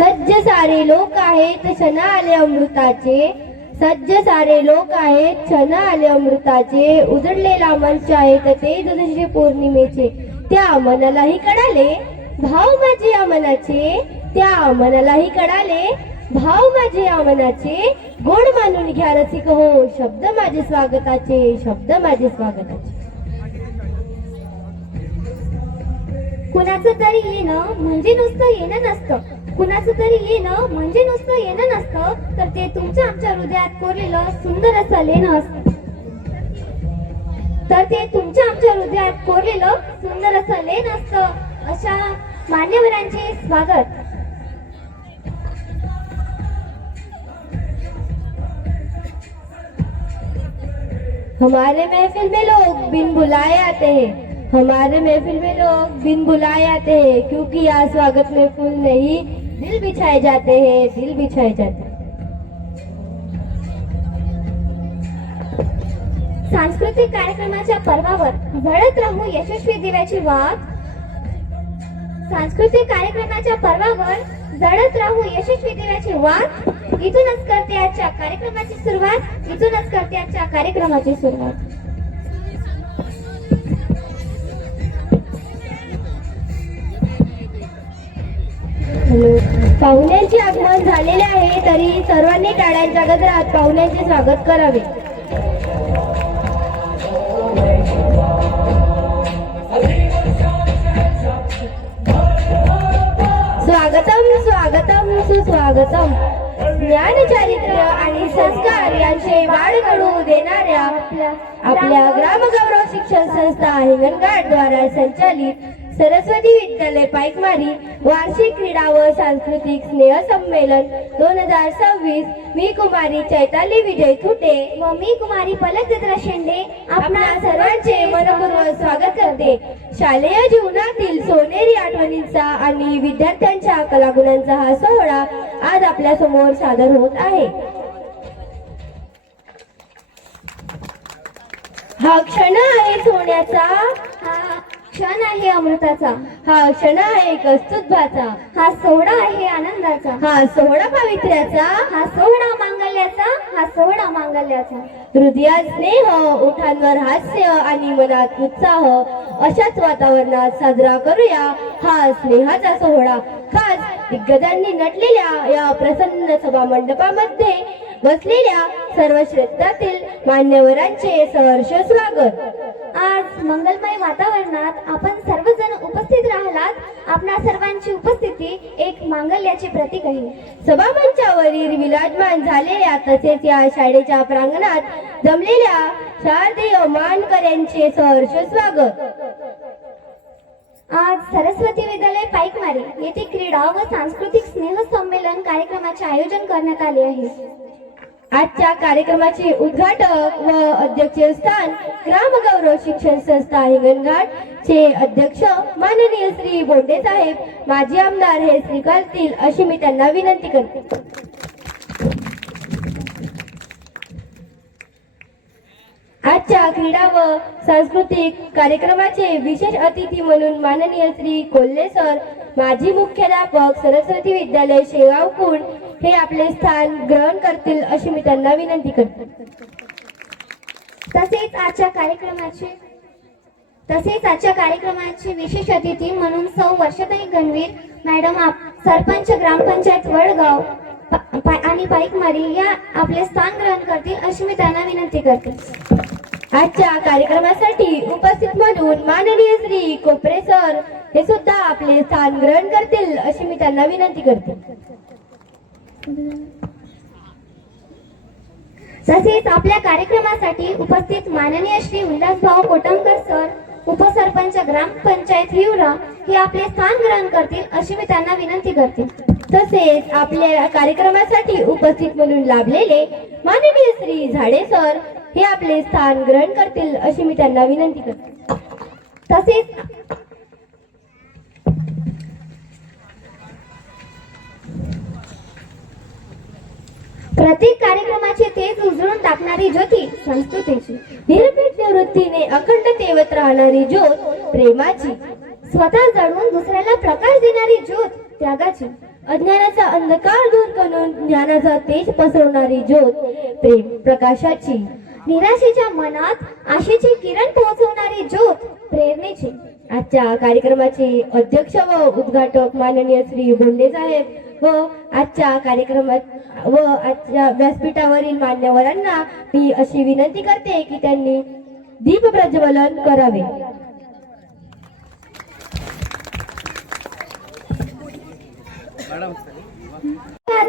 सज्ज सारे लोक आहेत क्षण आले अमृताचे, सज्ज सारे लोक आहेत क्षण आले अमृताचे, उजळलेला मंच आहेत ते दुसरे पौर्णिमेचे, त्या मनालाही कळाले भाव माझे या मनाचे, त्या मनालाही कळाले भाव माझे या मनाचे, गोड मानून घ्या रसिक हो शब्द माझे स्वागताचे, शब्द माझे स्वागताचे. कुणाचं तरी येणं म्हणजे नुसतं येणं नसतं, कुणाचं तरी येणं म्हणजे नुसतं येणं नसतं, तर ते तुमच्या आमच्या हृदयात कोरलेलं सुंदर असं लेणं असतं, तर ते तुमच्या आमच्या हृदयात कोरलेलं सुंदर असं लेणं असतं. अशा मान्यवरांचे स्वागत. हमारे महफिल में लोग बिन बुलाए आते हैं, हमारे महफिल में लोग बिन बुलाए आते हैं, क्योंकि यहाँ स्वागत में फूल नहीं दिल बिछाए जाते हैं, दिल बिछाए जाते हैं. सांस्कृतिक कार्यक्रमाच्या पर्वावर जळत राहू यशस्वी दिव्याची वात. सांस्कृतिक कार्यक्रमाच्या पर्वावर जळत राहू यशस्वी दिव्याची वात. इथूनच करते आजच्या कार्यक्रमाची सुरुवात, इथूनच करते आजच्या कार्यक्रमाची सुरुवात. पाहुण्यांचे आगमन झालेले आहे, तरी सर्वांनी टाळ्यांच्या गजरात पाहुण्यांचे स्वागत करावे. स्वागतम स्वागतम सुस्वागतम. ज्ञान चारित्र्य आणि संस्कार यांचे वाढ घडवू देणाऱ्या आपल्या ग्रामगौरव शिक्षण संस्था हिंगणघाट द्वारा संचालित सरस्वती विद्यालय पाईकमारी वार्षिक क्रीडा व सांस्कृतिक स्नेह संमेलन 2026. मी कुमारी चैताली विजय थुटे व मी कुमारी पलकचित्रा शेंडे आपणा सर्वांचे मनपूर्वक स्वागत करते. शालेय जीवनातील सोनेरी आठवणींचा आणि विद्यार्थ्यांच्या कलागुणांचा हा सोहळा आज आपल्या समोर सादर होत आहे. हा क्षण आहे सोन्याचा, हा क्षण आहे अमृताचा, हा क्षण आहे कस्तुरबाचा, हा सोहळा आहे आनंदाचा, हा सोहळा पावित्र्याचा, हा सोहळा मांगल्याचा, हा सोहळा मांगल्याचा. हृदयात स्नेह, ओठांवर हास्य आणि मनात उत्साह अशाच वातावरणात साजरा करूया हा स्नेहाचा सोहळा. खास दिग्गजांनी नटलेल्या या प्रसन्न सभा मंडपामध्ये बसलेल्या सर्व क्षेत्रातील मान्यवरांचे सहर्ष स्वागत. आज मंगलमय वातावरणात आपण सर्वजण उपस्थित राहिलात. आपणा सर्वांची उपस्थिती एक मांगल्याचे प्रतीक आहे. सभामंचावरील विराजमान झालेल्या तसेच या शाळेच्या प्रांगणात जमलेल्या शारदीय मानकऱ्यांचे सहर्ष स्वागत. आज सरस्वती विद्यालय पाईकमारी येथे क्रीडा व सांस्कृतिक स्नेह संमेलन कार्यक्रमाचे आयोजन करण्यात आले आहे. आजच्या कार्यक्रमाचे उद्घाटक व अध्यक्षस्थान ग्रामगौरव शिक्षण संस्था हिंगणघाट चे अध्यक्ष माननीय श्री बोंडे साहेब माजी आमदार हे स्वीकारतील अशी मी त्यांना विनंती करते. आजच्या क्रीडा व सांस्कृतिक कार्यक्रमाचे विशेष अतिथी म्हणून माननीय श्री कोल्हे सर माजी मुख्याध्यापक सरस्वती विद्यालय शेगाव कुंड हे आपले स्थान ग्रहण करतील अशी मी त्यांना विनंती करते. तसेच आजच्या कार्यक्रमाचे विशेष अतिथी म्हणून सौ वर्षाताई गणवीर मॅडम सरपंच ग्रामपंचायत वडगाव आणि पाईकमारी या आपले स्थान ग्रहण करतील अशी मी त्यांना विनंती करते. आजच्या कार्यक्रमासाठी उपस्थित म्हणून माननीय श्री कोपरे सर हे सुद्धा आपले स्थान ग्रहण करतील अशी मी त्यांना विनंती करते. तसेच आपल्या कार्यक्रमासाठी उपस्थित माननीय श्री उल्हासभाऊ कोटमकर सर उपसरपंच ग्रामपंचायत हिवरा हे आपले स्थान ग्रहण करतील अशी मी त्यांना विनंती करते. तसेच आपल्या कार्यक्रमासाठी उपस्थित म्हणून लाभलेले माननीय श्री झाडे सर हे आपले स्थान ग्रहण करतील अशी मी त्यांना विनंती करते. तसेच प्रत्येक कार्यक्रमाचे तेज उजळून टाकणारी ज्योती संस्कृतीची, निरपेक्ष वृत्तीने अखंड तेवत राहणारी ज्योत प्रेमाची, स्वतः जळून दुसऱ्याला प्रकाश देणारी ज्योत त्यागाची, अज्ञानाचा अंधकार दूर करून ज्ञानाचा तेज पसरवणारी ज्योत, प्रेम प्रकाशाची, निराशेच्या मनात आशेचे किरण पोहोचवणारी ज्योत, प्रेरणेची. आजच्या कार्यक्रमाचे अध्यक्ष व उद्घाटक माननीय श्री बोंडे साहेब व आजच्या व्यासपीठावरील मान्यवरांना मी अशी विनंती करते की त्यांनी दीप प्रज्वलन करावे.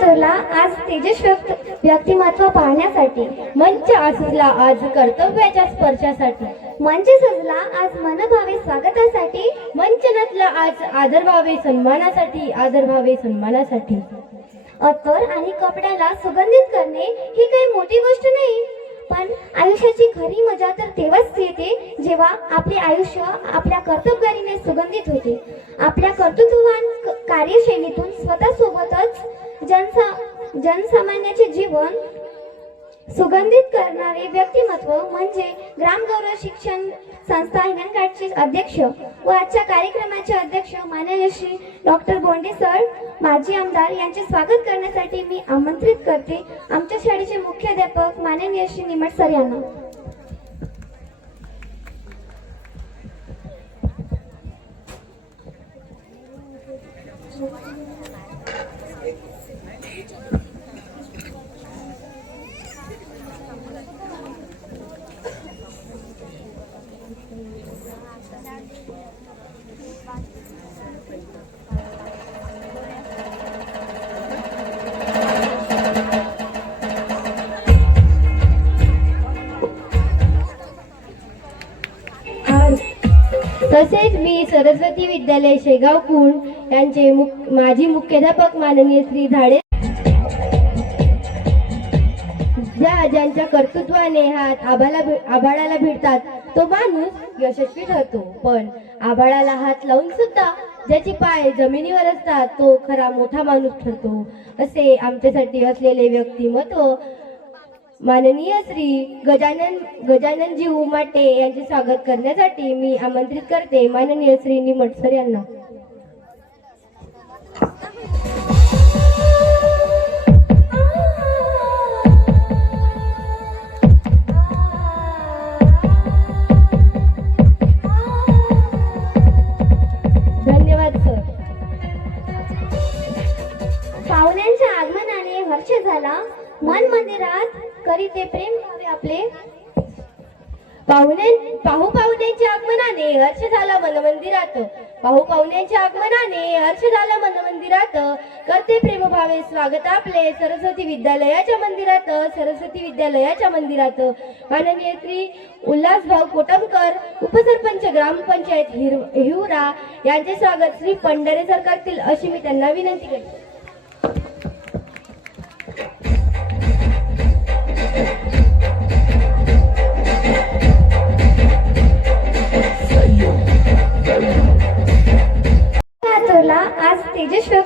तुला आज तेजस्वी व्यक्तिमत्व पाहण्यासाठी, मंच आसला आज कर्तव्याच्या स्पर्शासाठी, मंच सजला आज मनभावे स्वागतासाठी, मंच नटला आज आदरभावे सन्मानासाठी, आदरभावे सन्मानासाठी. अत्तर आणि कपड्याला सुगंधित करणे ही काही मोठी गोष्ट नाही, पण आयुष्याची खरी मजा तर तेव्हाच येते जेव्हा आपले आयुष्य आपल्या कर्तबगारीने सुगंधित होते. आपल्या कर्तृत्ववान कार्यशैलीतून स्वतःसोबतच जनसामान्याचे जीवन सुगंधित करणारे व्यक्तिमत्व म्हणजे ग्रामगौरव शिक्षण संस्था हिंगणघाटचे अध्यक्ष व आजच्या कार्यक्रमाचे अध्यक्ष माननीय श्री डॉक्टर बोंडे सर, माजी आमदार यांचे स्वागत करण्यासाठी मी आमंत्रित करते आमच्या शाळेचे मुख्याध्यापक माननीय श्री निमट सर यांना. तसेच मी सरस्वती विद्यालय शेगाव कुंड यांचे माजी मुख्याध्यापक माननीय श्री धाडे, ज्यांच्या कर्तृत्वाने हात आभाळाला भिडतात तो माणूस यशस्वी ठरतो, पण आभाळाला हात लावून सुद्धा ज्याचे पाय जमिनीवर असतात तो खरा मोठा माणूस ठरतो. असे आमच्यासाठी असलेले व्यक्तिमत्व माननीय श्री गजाननजी उमाटे यांचे स्वागत करण्यासाठी मी आमंत्रित करते माननीय श्री निमट सर यांना. धन्यवाद सर. पाहुण्यांच्या आगमनाने हर्ष झाला, मन मंदिरात करीते प्रेम भावे आपले. पाहुण्यांच्या आगमनाने हर्ष झाला मनमंदिरात, पाहुण्यांच्या आगमनाने हर्ष झाला मनमंदिरात, करते प्रेम भावे स्वागत आपले सरस्वती विद्यालयाच्या मंदिरात, सरस्वती विद्यालयाच्या मंदिरात. माननीय श्री उल्हासभाऊ कोटमकर, उपसरपंच ग्रामपंचायत हिवरा यांचे स्वागत श्री पंढरे सर करतील अशी मी त्यांना विनंती करते. आज तेजस्वी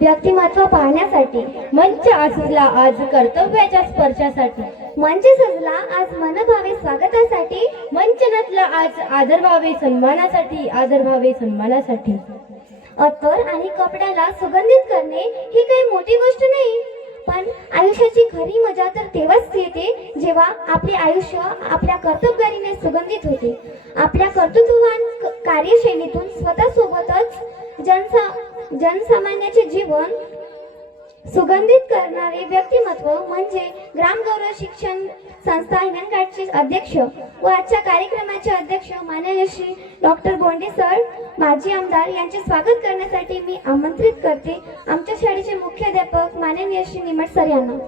व्यक्तिमत्व पाहण्यासाठी, मंच आसला आज कर्तव्याच्या स्पर्शासाठी, मंच सजला आज मनभावे स्वागतासाठी, मंच नटला आज आदरभावे सन्मानासाठी, आदरभावे सन्मानासाठी. अत्तर आणि कपड्याला सुगंधित करणे ही काही मोठी गोष्ट नाही, पण आयुष्याची खरी मजा तर तेव्हाच येते जेव्हा आपले आयुष्य आपल्या कर्तबगारीने सुगंधित होते. आपल्या कर्तृत्ववान कार्यशैलीतून स्वतःसोबतच जनसामान्याचे जीवन सुगंधित करणारे व्यक्तिमत्व म्हणजे ग्रामगौरव शिक्षण संस्था हिंगणघाटचे अध्यक्ष व आजच्या कार्यक्रमाचे अध्यक्ष माननीय श्री डॉक्टर बोंडे सर, माजी आमदार यांचे स्वागत करण्यासाठी मी आमंत्रित करते आमच्या शाळेचे मुख्याध्यापक माननीय श्री निमट सर यांना.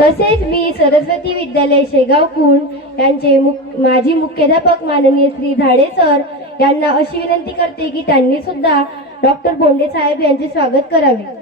तसेच मी सरस्वती विद्यालय शेगाव कुंड यांचे माजी मुख्याध्यापक माननीय श्री धाडे सर यांना अशी विनंती करते की त्यांनी सुद्धा डॉक्टर बोंडे साहेब यांचे स्वागत करावे.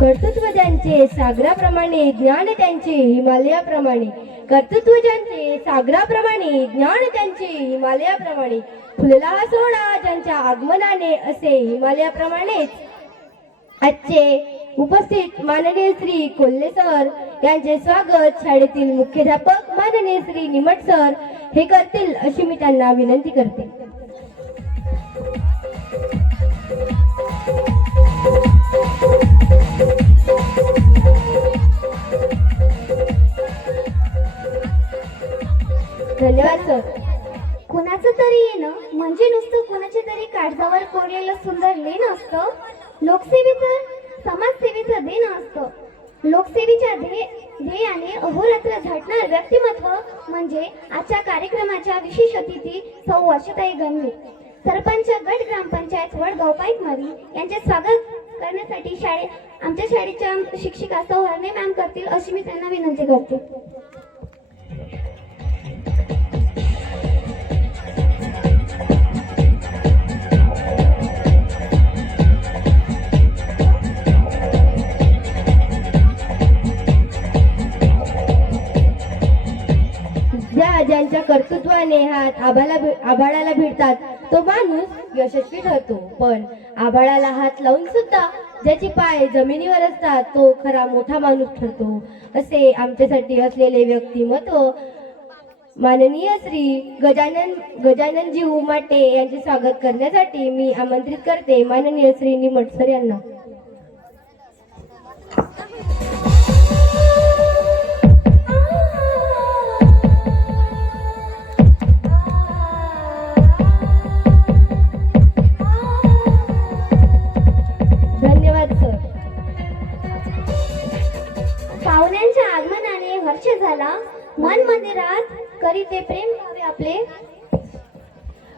कर्तृत्व ज्यांचे सागराप्रमाणे ज्ञान त्यांचे हिमालयाप्रमाणे. कर्तृत्व ज्यांचे सागराप्रमाणे ज्ञान त्यांचे हिमालयाप्रमाणे. फुलला हा सोहळा ज्यांच्या आगमनाने असे हिमालयाप्रमाणेच. आजचे उपस्थित माननीय श्री कोल्हे सर यांचे स्वागत शाळेतील मुख्याध्यापक माननीय श्री निमट सर हे करतील अशी मी त्यांना विनंती करते. धन्यवाद सर. कुणाचं तरी येणं म्हणजे नुसतं कुणाच्या तरी कागदावर कोरलेलं सुंदर लेण असतं. लोकसेवेचं समाजसेवेचं देणं असतं. लोकसेवेच्या ध्येयाने अहोरात्र झटणार व्यक्तिमत्व म्हणजे आजच्या कार्यक्रमाच्या विशेष अतिथी सौ वर्षताई गणवीर, सरपंच गट ग्रामपंचायत वडगाव पाईकमारी यांचे स्वागत करण्यासाठी आमच्या शाळेच्या शिक्षिका सौ हरणे मॅम करतील अशी मी त्यांना विनंती करते. ज्यांच्या कर्तृत्वाने हात आभाळाला भिडतात तो माणूस यशस्वी ठरतो. पण आभाळाला हात लावून सुद्धा ज्याचे पाय जमिनीवर असतात तो खरा मोठा माणूस ठरतो. असे आमच्यासाठी असलेले व्यक्तिमत्व माननीय श्री गजाननजी उमाटे यांचे स्वागत करण्यासाठी मी आमंत्रित करते माननीय श्री निमट सर यांना. धन्यवाद सर. पाहुण्यांच्या आगमनाने हर्ष झाला मन मंदिरात करीते प्रेम भावे आपले.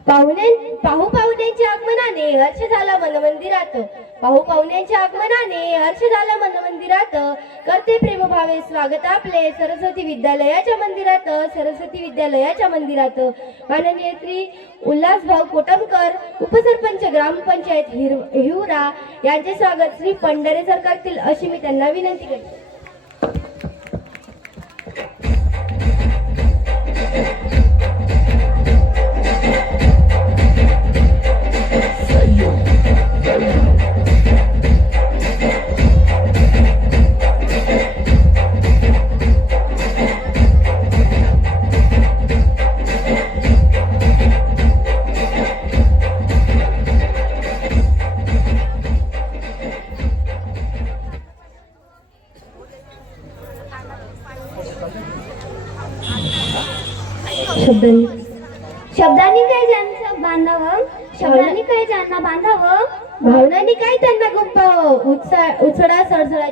पाहुण्यांच्या आगमनाने हर्ष झाला मनमंदिरात. पाहुण्यांच्या आगमनाने हर्ष झाला मनमंदिरात. करते प्रेम भावे स्वागत आपले सरस्वती विद्यालयाच्या मंदिरात. सरस्वती विद्यालयाच्या मंदिरात माननीय श्री उल्हासभाऊ कोटमकर उपसरपंच ग्रामपंचायत हिवरा यांचे स्वागत श्री पंढरे सर करतील अशी मी त्यांना विनंती करते. शब्दांनी काय ज्यांचं बांधावं, शब्दांनी काय ज्यांना बांधावं, भावनांनी काय त्यांना गुंपावं. उचडा सळसळा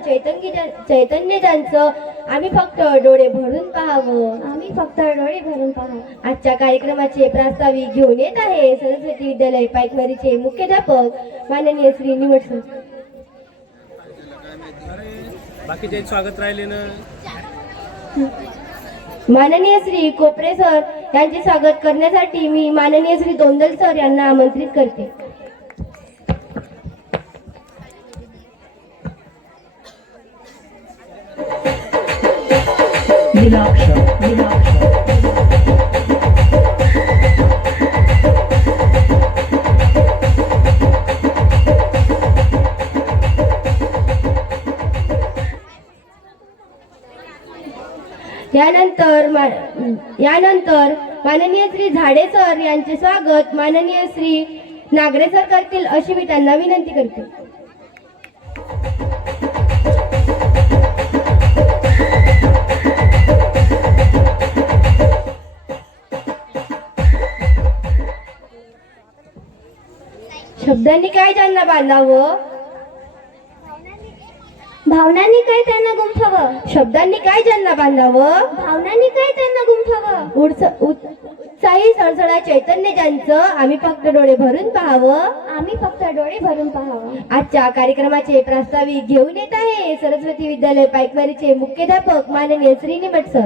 चैतन्य ज्यांचं आम्ही फक्त डोळे भरून पाहावं. आम्ही फक्त डोळे भरून पाहावं. आजच्या कार्यक्रमाचे प्रास्ताविक घेऊन येत आहे सरस्वती विद्यालय पाईकमारीचे मुख्याध्यापक माननीय श्री निमट सर. बाकीचे स्वागत राहिले ना. माननीय श्री कोपरे सर यांचे स्वागत करण्यासाठी मी माननीय श्री दोंदल सर यांना आमंत्रित करते. यानंतर माननीय श्री झाडे सर यांचे स्वागत माननीय श्री नागरे सर करतील अशी मी त्यांना विनंती करते. शब्दांनी काय ज्यांना बांधावं, भावनांनी काय त्यांना गुंफावं, शब्दांनी काय ज्यांना बांधावं, भावनांनी काय त्यांना गुंफावं. उत्साही सळसळा चैतन्य ज्यांचं आम्ही फक्त डोळे भरून पाहावं. आम्ही फक्त डोळे भरून पाहावं. आजच्या कार्यक्रमाचे प्रास्ताविक घेऊन येत आहे सरस्वती विद्यालय पायकवारीचे मुख्याध्यापक माननीय श्री निमट सर.